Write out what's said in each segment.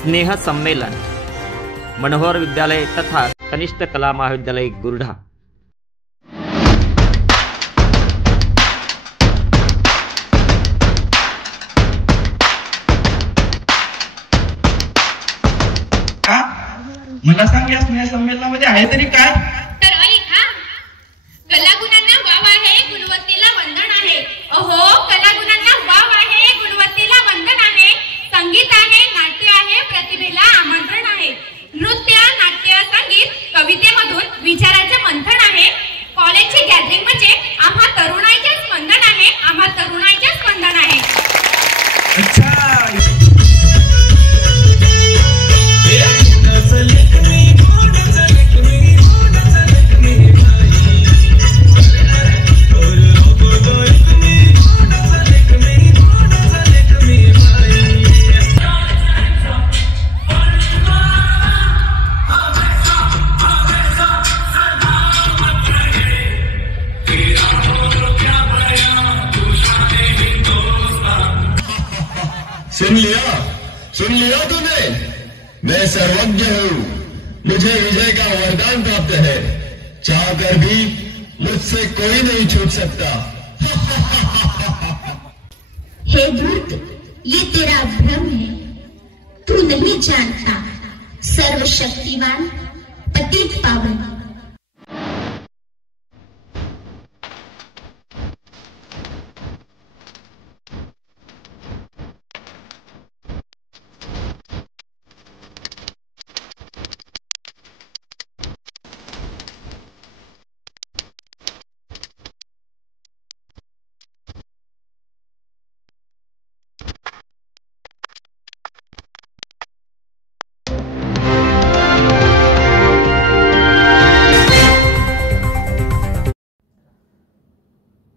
स्नेह संमेलन मनोहर विद्यालय तथा कनिष्ठ कला महाविद्यालय गुर्ढा। मला सांग, या स्नेह संमेलनामध्ये आहे तरी काय? तर ऐका, कलागुणांना वाव आहे, गुणवत्तेला वंदन आहे। अहो, कलागुणांना वाव आहे, गुणवत्तेला वंदन आहे। संगीत आहे, नाट्य आहे, प्रतिभेला आमंत्रण आहे। नृत्य, नाट्य, संगीत, कवितेमधून विचाराचे मंथन आहे। कॉलेजची गॅदरिंग म्हणजे आम्हा तरुणाईचे स्पंदन आहे, आम्हा तरुणाईचे स्पंदन आहे। अच्छा, सुन लिया तूने? मैं सर्वज्ञ हूँ, मुझे विजय का वरदान प्राप्त है। चाहकर भी मुझसे कोई नहीं छूट सकता। हे धूर्त, ये तेरा भ्रम है। तू नहीं जानता सर्वशक्तिवान पतित पावन।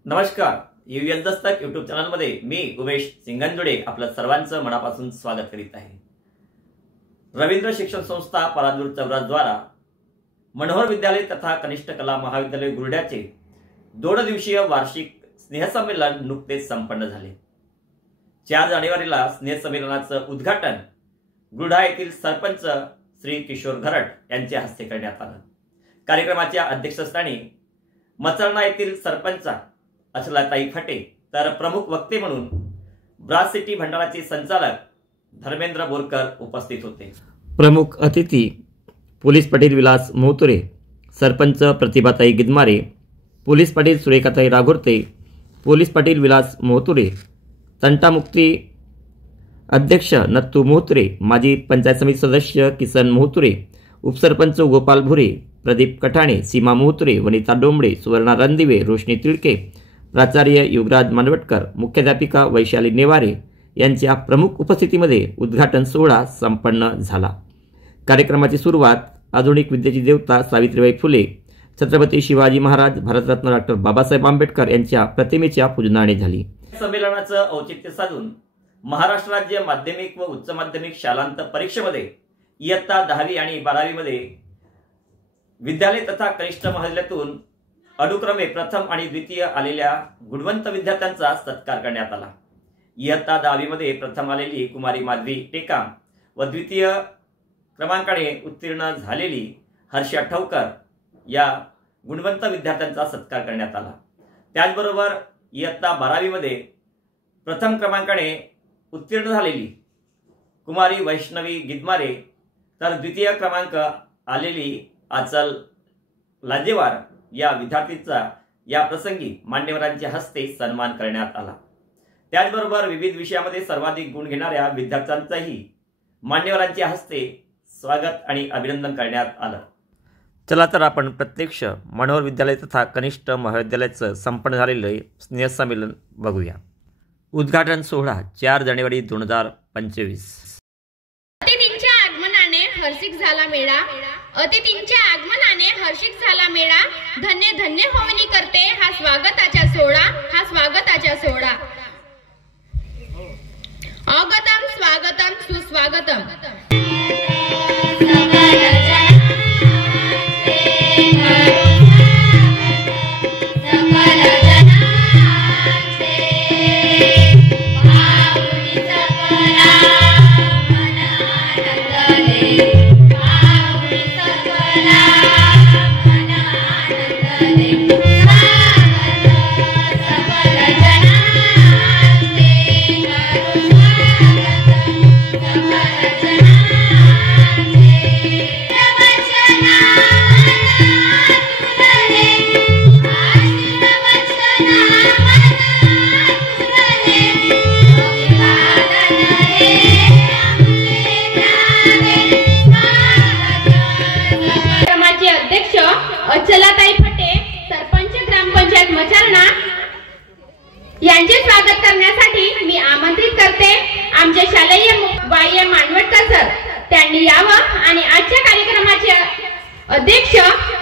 नमस्कार, यूएल दस्तक यूट्यूब चॅनलमध्ये मी उमेश सिंगंजुडे आपलं सर्वांचं मनापासून स्वागत करीत आहे। रवींद्र शिक्षण संस्था परांजूर चौराद्वारा मनोहर विद्यालय तथा कनिष्ठ कला महाविद्यालय गुर्ढ्याचे 2 दिवसीय वार्षिक स्नेह संमेलन नुकतेच संपन्न झाले। 4 जानेवारीला स्नेह संमेलनाचं उद्घाटन गुर्ढा येथील सरपंच श्री किशोर घरट यांच्या हस्ते करण्यात आलं। कार्यक्रमाच्या अध्यक्षस्थानी मचलना येथील सरपंच अचलाताई फटे तर प्रमुख वक्ते म्हणून ब्रास सिटी भंडाराचे संचालक धर्मेंद्र बोरकर उपस्थित होते। प्रमुख अतिथी पोलीस पाटील विलास मोहतुरे, सरपंच प्रतिभाताई गिदमारे, पोलीस पाटील सुरेखाताई राघोरते, पोलीस पाटील विलास मोहतुरे, तंटामुक्ती अध्यक्ष नत्तू मोहतुरे, माजी पंचायत समिती सदस्य किसन मोहतुरे, उपसरपंच गोपाल भुरे, प्रदीप कठाणे, सीमा मोहतुरे, वनिता डोंबळे, सुवर्णा रणदिवे, रोशनी तिळके, प्राचार्य युवराज मानवटकर, मुख्याध्यापिका वैशाली नेवारे यांच्या प्रमुख उपस्थितीमध्ये उद्घाटन सोहळा संपन्न झाला। कार्यक्रमाची सुरुवात आधुनिक विद्येची देवता सावित्रीबाई फुले, छत्रपती शिवाजी महाराज, भारतरत्न डॉक्टर बाबासाहेब आंबेडकर यांच्या प्रतिमेच्या पूजनाने झाली। संमेलनाचं औचित्य साधून महाराष्ट्र राज्य माध्यमिक व उच्च माध्यमिक शालांत परीक्षेमध्ये इयत्ता 10वी आणि 12वी मध्ये विद्यालय तथा कनिष्ठ महाविद्यालयातून अनुक्रमे प्रथम आणि द्वितीय आलेल्या गुणवंत विद्यार्थ्यांचा सत्कार करण्यात आला। इयत्ता 10वी मध्ये प्रथम आलेली कुमारी माधवी टेकाम व द्वितीय क्रमांकाने उत्तीर्ण झालेली हर्षा ठवकर या गुणवंत विद्यार्थ्यांचा सत्कार करण्यात आला। त्याचबरोबर इयत्ता 12वी मध्ये प्रथम क्रमांकाने उत्तीर्ण झालेली कुमारी वैष्णवी गिदमारे तर द्वितीय क्रमांक आलेली आचल लाजेवार या विद्यार्थीचा या प्रसंगी मान्यवरांच्या हस्ते सन्मान करण्यात आला। त्याचबरोबर विविध विषयामध्ये सर्वाधिक गुण घेणाऱ्या विद्यार्थ्यांचाही मान्यवरांच्या हस्ते स्वागत आणि अभिनंदन करण्यात आलं। चला तर आपण प्रत्यक्ष मनोहर विद्यालय तथा कनिष्ठ महाविद्यालयाचं संपन्न झालेलं स्नेह संमेलन बघूया। उद्घाटन सोहळा 4 जानेवारी 2025। अतिथींच्या आगमनाने हर्षिक झाला मेळा, अतिथींच्या आगमनाने हर्षिक झाला मेळा। धन्य धन्य होवनी करते हा स्वागताचा सोहळा, हा स्वागताचा सोहळा। स्वागतम स्वागतम सुस्वागतम। मना अध्यक्ष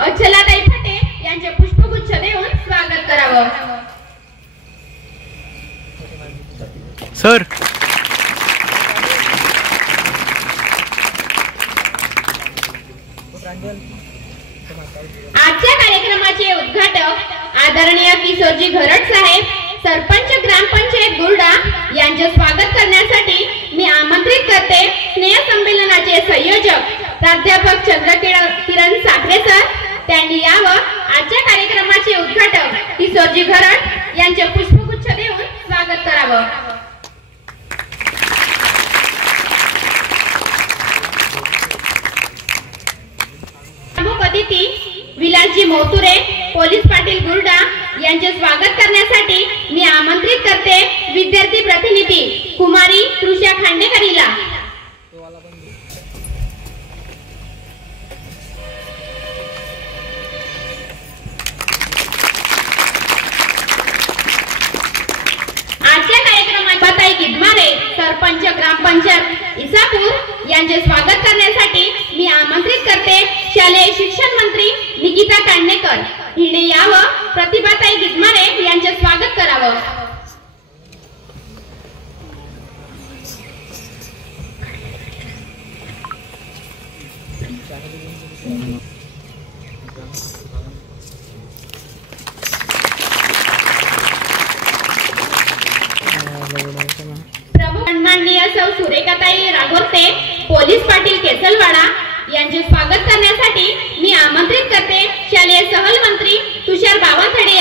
अचलाताई फटे यांचे पुष्पगुच्छ देऊन स्वागत करावं. सर आजच्या कार्यक्रमाचे उद्घाटक आदरणीय किशोरजी घरट साहेब, सरपंच ग्रामपंचायत गुरडा यांचे स्वागत करण्यासाठी मी आमंत्रित करते. स्नेह संमेलनाचे संयोजक प्राध्यापक चंद्रकिरण साखरे सर त्यांनी यावं. आजच्या कार्यक्रमाचे उद्घाटक किशोरजी घरट यांचे पुष्पगुच्छ देऊन स्वागत करावं. प्रमुख अतिथी विलासजी मोतुरे पोलीस पाटील गुरडा यांचे स्वागत करण्यासाठी मी आमंत्रित करते विद्यार्थी प्रतिनिधी कुमारी तृषा खांडेकर हिला. आजच्या कार्यक्रमात बताई गिदमारे सरपंच ग्रामपंचायत इसापूर यांचे स्वागत करण्यासाठी मी आमंत्रित करते शालेय शिक्षण मंत्री निकिता कांडेकर हिने यावं. प्रतिभाताई गिदमारे यांचे स्वागत करावं. सन्माननीय सौ सुरेखाताई राघोते पोलीस पाटील केसलवाडा यांचे स्वागत करण्यासाठी मी आमंत्रित करते शालेय सहल मंत्री तुषार बावनथडे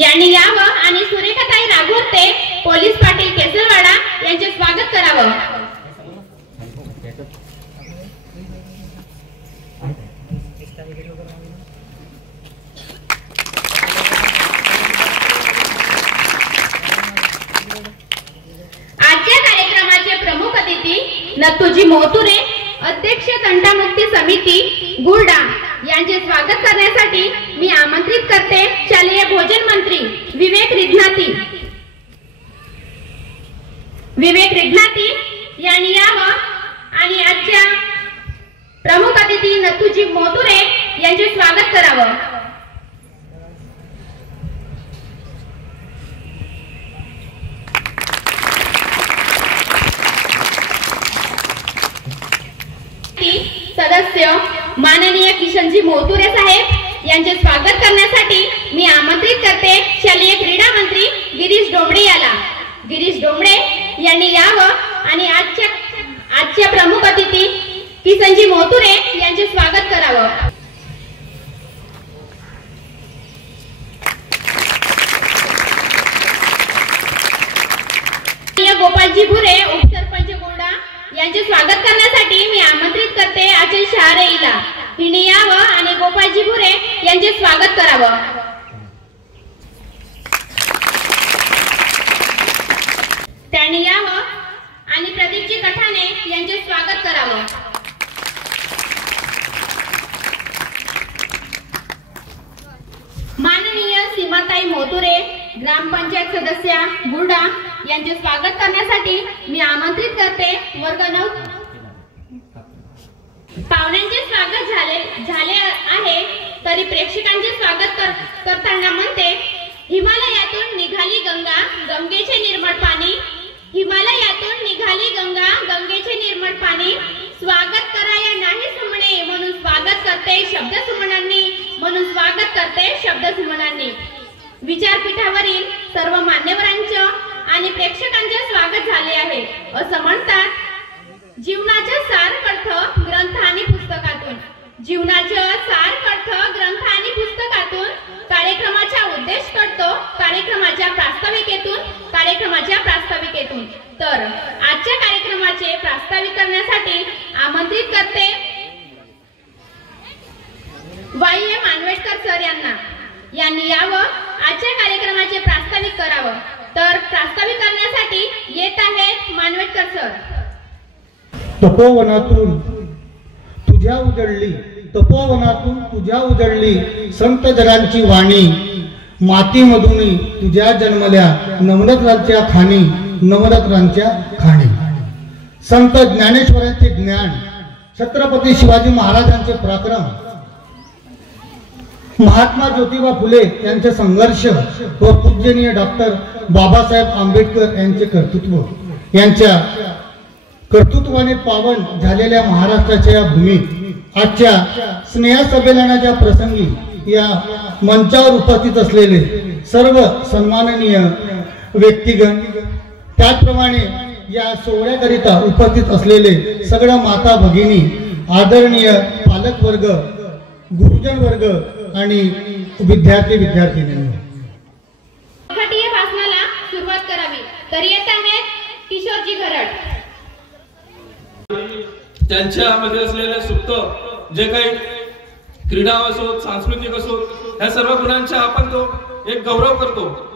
यांनी यावं आणि सुरेखाताई राघोते पोलीस पाटील केसलवाडा यांचे स्वागत करावं. आजच्या कार्यक्रमाचे प्रमुख अतिथी नथुजी मोतुरे अध्यक्ष तंटामुक्ती समिती गुरडा यांचे स्वागत करण्यासाठी मी आमंत्रित करते शालेय भोजन मंत्री विवेक रिघनाती यांनी यावं आणि आजच्या प्रमुख अतिथी नथुजी मोतुरे यांचे स्वागत करावं. सदस्य माननीय किशनजी मोतुरे साहेब यांचे स्वागत करण्यासाठी मी आमंत्रित करते शालेय क्रीडा मंत्री गिरीश डोंबळे यांनी यावं आणि आजच्या प्रमुख अतिथी किशनजी मोतुरे यांचे स्वागत करावं. गोपालजी भुरे उपसरपंच गोरडा यांचे स्वागत करण्यासाठी मी आमंत्रित करते आचल शहारे हिने यावं आणि गोपालजी भुरे यांचे स्वागत करावं. त्यांनी यावं आणि प्रदीपजी कठाणे यांचे स्वागत करावं. माननीय सीमाताई मोतुरे ग्रामपंचायत सदस्या गुरडा यांचे स्वागत करण्यासाठी मी आमंत्रित करते वर्ग 9. पाहुण्यांचे स्वागत झाले आहे तरी प्रेक्षकांचे स्वागत करताना म्हणते हिमालयातून निघाली गंगा गंगेचे निर्मळ पाणी. हिमालयातून निघाली गंगा गंगेचे निर्मळ पाणी. स्वागत कराया नाही सुमणे म्हणून स्वागत करते शब्द सुमनांनी. विचारपीठावरील सर्व मान्यवरांचे आणि प्रेक्षकांचे स्वागत झाले आहे असं म्हणतात. जीवनाचे सार अर्थ ग्रंथ आणि पुस्तकातून कार्यक्रमाचा उद्देश करतो कार्यक्रमाच्या प्रास्ताविकेतून. तर आजच्या कार्यक्रमाचे प्रास्ताविक करण्यासाठी आमंत्रित करते वाई मानवेटकर सर यांनी यावं. आजच्या कार्यक्रमाचे प्रास्ताविक करावं. तर प्रास्ताविक करण्यासाठी येत आहेत मानवेटकर सर. तपोवनातून तुझ्या उजळली संत जनांची वाणी. मातीमधून तुझ्या जन्मल्या नवरत्नांच्या खाणी. संत ज्ञानेश्वरांचे ज्ञान छत्रपती शिवाजी महाराजांचे पराक्रम, महात्मा ज्योतिबा फुले यांचे संघर्ष व पूजनीय डॉक्टर बाबासाहेब आंबेडकर यांचे कर्तृत्व यांच्या कर्तृत्वाने पावन झालेल्या महाराष्ट्राच्या या भूमीत आजच्या स्नेहसंमेलनाच्या प्रसंगी या मंचावर उपस्थित असलेले सर्व सन्माननीय व्यक्तिगण, त्याचप्रमाणे या सोहळ्याकरिता उपस्थित असलेले सगळ्या माता भगिनी, आदरणीय पालक वर्ग, गुरुजन वर्ग आणि विद्यार्थिनींनो, मराठी भाषणाला सुरुवात करावी. तर येत आहेत किशोरजी घरड. त्यांच्यामध्ये असलेले सुप्त जे काही क्रीडा असो, सांस्कृतिक असो, या सर्व गुणांचा आपण तो एक गौरव करतो.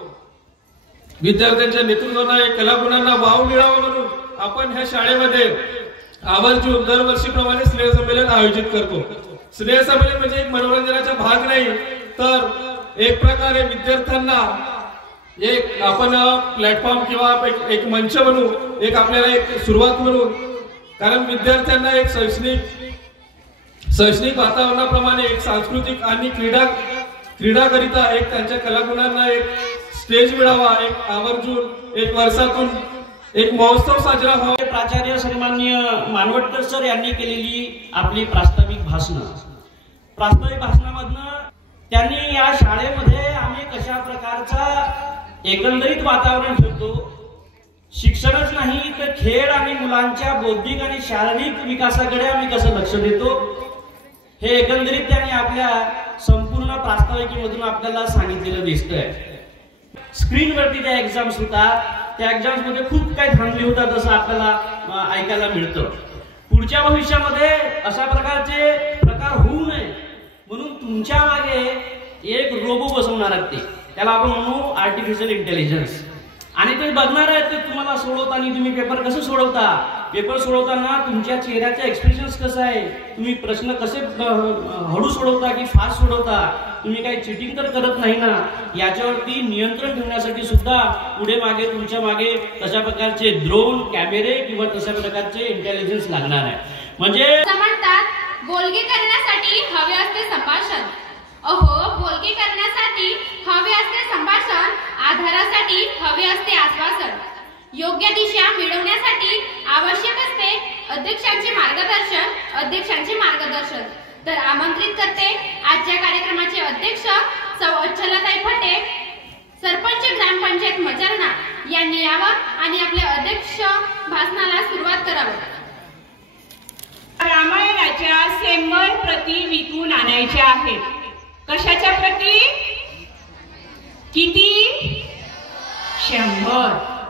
विद्यार्थ्यांच्या नेतृत्वाला, एक कलागुणांना वाव मिळावा म्हणून आपण ह्या शाळेमध्ये आवर्जून दरवर्षीप्रमाणे स्नेहसंमेलन आयोजित करतो. स्नेहसंमेलन म्हणजे एक मनोरंजनाचा भाग नाही, तर एक प्रकारे विद्यार्थ्यांना एक आपण प्लॅटफॉर्म किंवा एक मंच म्हणू, एक आपल्याला एक सुरुवात म्हणून, कारण विद्यार्थ्यांना एक शैक्षणिक वातावरणाप्रमाणे एक सांस्कृतिक आणि क्रीडाकरिता एक त्यांच्या कलागुणांना एक स्टेज मिळावा, एक आवर्जून एक वर्षातून एक महोत्सव साजरा व्हावा. प्राचार्य सन्माननीय मानवटकर सर यांनी केलेली आपली प्रास्ताविक भाषणामधनं त्यांनी या शाळेमध्ये आम्ही कशा प्रकारचा एकंदरीत वातावरण ठेवतो, शिक्षणच नाही तर खेळ आणि मुलांच्या बौद्धिक आणि शारीरिक विकासाकडे आम्ही कसं लक्ष देतो, हे एकंदरीत त्यांनी आपल्या संपूर्ण प्रास्ताविकेमधून आपल्याला सांगितलेलं दिसतंय. स्क्रीनवरती त्या एक्झाम्स होतात, त्या एक्झाम्स मध्ये खूप काही धांदली होतात असं आपल्याला ऐकायला मिळतं. पुढच्या भविष्यामध्ये अशा प्रकारचे प्रकार होऊ नये म्हणून तुमच्या मागे एक रोबो बसवणार आहेत, त्याला आपण म्हणू आर्टिफिशियल इंटेलिजन्स. आणि ते बघणार आहे ते तुम्हाला सोडवताना, तुम्ही पेपर कसं सोडवता, पेपर सोडवताना तुमच्या चेहऱ्याचा एक्सप्रेशन्स कसं आहे, तुम्ही प्रश्न कसे हळू सोडवता की फास्ट सोडवता, तुम्ही काही चिटिंग तर करत नाही ना, याच्यावरती नियंत्रण ठेवण्यासाठी सुद्धा पुढे मागे तुमच्या मागे तशा प्रकारचे ड्रोन, कॅमेरे किंवा तशा प्रकारचे इंटेलिजन्स लागणार आहे. म्हणजे म्हणतात बोलगे करण्यासाठी हवे असते संभाषण. अहो, बोलगे करण्यासाठी हवे असते संभाषण, आधारासाठी हवे असते आश्वासन, योग्य दिशा मिळवण्यासाठी आवश्यक असते अध्यक्षांचे मार्गदर्शन. तर आमंत्रित करते आजच्या कार्यक्रमाचे अध्यक्ष सौ अच्छलाताई फटे, सरपंच ग्रामपंचायत मजारणा यांनी यावं आणि आपल्या अध्यक्ष भाषणाला सुरुवात करावं. रामायणाच्या 100 प्रती विकून आणायच्या आहेत. कशाच्या प्रती? किती? 100.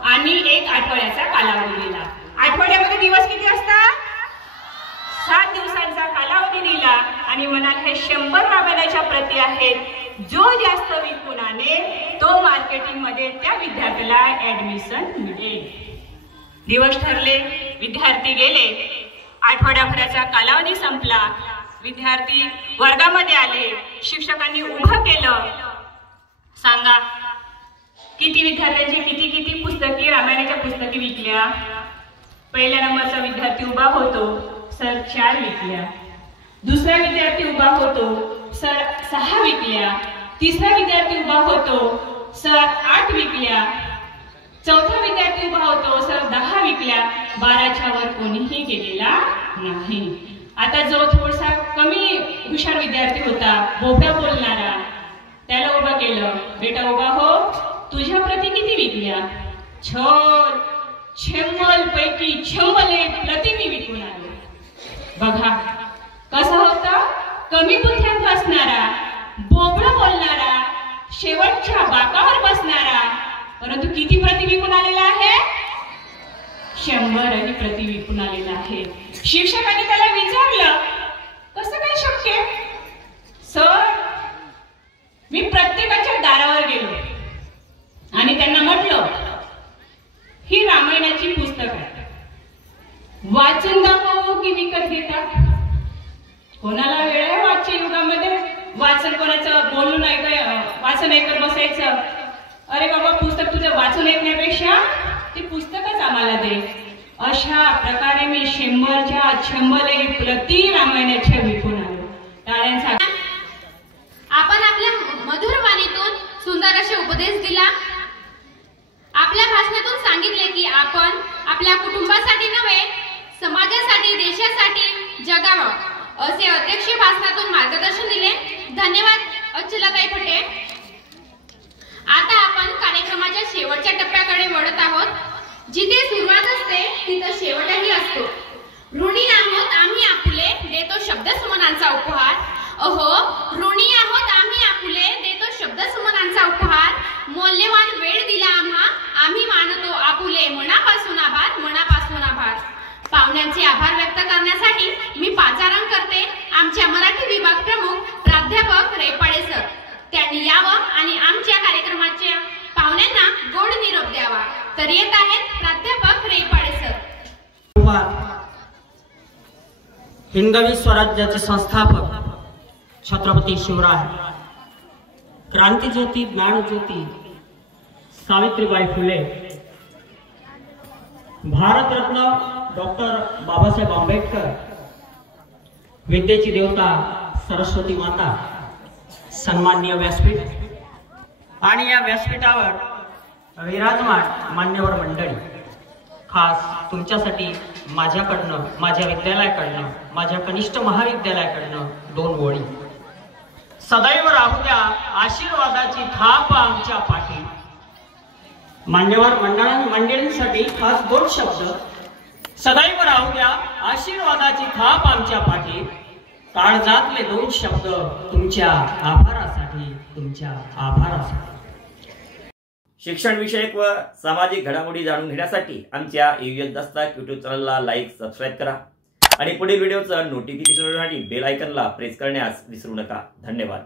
आणि एक आठवड्याचा कालावधी दिला. आठवड्यामध्ये दिवस किती असतात? 7 दिवसांचा कालावधी दिला आणि म्हणाल हे 100 रामायणाच्या प्रती आहेत, जो जास्त विकून आणेल तो मार्केटिंग मध्ये त्या विद्यार्थ्याला ऍडमिशन मिळेल. दिवस ठरले, विद्यार्थी गेले, आठवड्याभराचा कालावधी संपला, विद्यार्थी वर्गामध्ये आले, शिक्षकांनी उभं केलं, सांगा किती विद्यार्थ्यांची किती पुस्तके रामायणाच्या पुस्तके विकल्या? पहिल्या नंबरचा विद्यार्थी उभा होतो, सर 4 विकल्या. दुसरा विद्यार्थी उभा होतो, सर 6 विकल्या. तिसरा विद्यार्थी उभा होतो, सर 8 विकल्या. चौथा विद्यार्थी उभा होतो, सर 10 विकल्या. 12च्या वर कोणीही गेलेला नाही. आता जो थोडासा कमी हुशार विद्यार्थी होता, बोबडा बोलणारा, त्याला उभं केलं, बेटा उभा हो, तुझ्या प्रती किती विकल्या? 100 पैकी 100 प्रति मी विकून आलो. बघा कसा होता, कमी बुद्ध्यात असणारा, बोबडं बोलणारा, शेवटच्या बाकावर बसणारा, परंतु किती प्रति विकून आलेला आहे? 100 प्रति विकून आलेला आहे. शिक्षकांनी त्याला विचारलं, कसं काय शक्य? सर, मी प्रत्येकाच्या दारावर गेलो आणि त्यांना म्हटलं, ही रामायणाची पुस्तक आहे, वाचून दाखवू की विकत घेता? कोणाला वेळ आहे आजच्या युगामध्ये वाचन कोणाचं बोलून वाचन ऐकत बसायचं? अरे बाबा, पुस्तक तुझं वाचून ऐकण्यापेक्षा ती पुस्तकच आम्हाला दे. अशा प्रकारे मी 100च्या 100 प्रति रामायणाच्या विकून आलो. टाळ्यांचा आपण आपल्या मधुर वाणीतून सुंदर असे उपदेश दिला. आपल्या भाषणातून सांगितले की आपण आपल्या कुटुंबासाठी नव्हे, समाजासाठी, देशासाठी जगावं असे अध्यक्षीय भाषणातून मार्गदर्शन दिले. धन्यवाद अचलाताई फटे. आता आपण कार्यक्रमाच्या शेवटच्या टप्प्याकडे वळत आहोत. जिथे सुरुवात असते तिथं शेवटही असतो. ऋणी आहोत आम्ही आपुले, देतो शब्द सुमनांचा उपहार. अहो ऋणी आहोत आम्ही आपुले, देतो शब्द सुमनांचा उपहार. मौल्यवान वेळ दिला आम्ही मानतो आपुले, मनापासून आभार, मनापासून आभार. पाहुण्यांचे आभार व्यक्त करण्यासाठी मी पाचारण करते आमच्या मराठी विभाग प्रमुख प्राध्यापक रेपाडे सर. त्यांनी यावं आणि आमच्या कार्यक्रमाच्या पाहुण्यांना गोड निरोप द्यावा. तर येत आहेत प्राध्यापक रेपाडे सर. हिंदवी स्वराज्याचे संस्थापक छत्रपती शिवराय, क्रांतीज्योती, ज्ञानज्योती सावित्रीबाई फुले, भारतरत्न डॉक्टर बाबासाहेब आंबेडकर, विद्येची देवता सरस्वती माता, सन्माननीय व्यासपीठ आणि या व्यासपीठावर विराजमान मान्यवर मंडळी, खास तुमच्यासाठी माझ्याकडनं, माझ्या विद्यालयाकडनं, माझ्या कनिष्ठ महाविद्यालयाकडनं 2 ओळी. सदैव राहू द्या आशीर्वादाची थाप आमच्या पाठी. मान्यवर मंडळींसाठी खास 2 शब्द. सदैव राहू द्या आशीर्वादाची थाप आमच्या पाठी. काळजातले 2 शब्द तुमच्या आभारासाठी, तुमच्या आभारासाठी. शिक्षण विषयक व सामाजिक घडामोडी जाणून घेण्यासाठी आमच्या AUL दस्तक YouTube चॅनलला लाईक, सबस्क्राईब करा आणि पुढील व्हिडिओचं नोटिफिकेशन मिळवण्यासाठी बेल आयकॉनला प्रेस करण्यास विसरू नका. धन्यवाद.